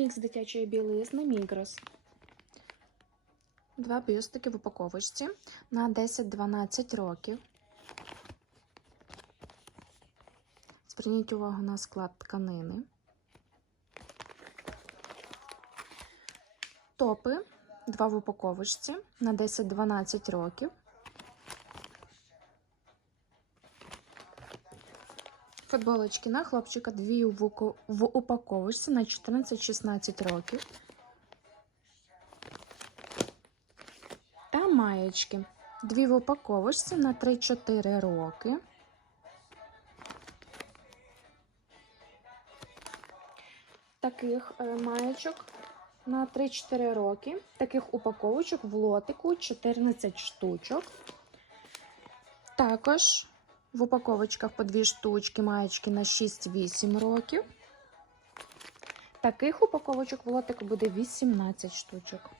Мікс дитячої білизни Мігрос. Два бюстики в упаковочці на 10-12 років. Зверніть увагу на склад тканини. Топи, два в упаковочці на 10-12 років. Футболочки на хлопчика дві в упаковочці на 14-16 років. Та маєчки. Дві в упаковочці на 3-4 роки. Таких е, маєчок на 3-4 роки. Таких упаковочок в лотику 14 штучок. Також в упаковочках по дві штучки маєчки на 6-8 років. Таких упаковочок в лотику буде 18 штучок.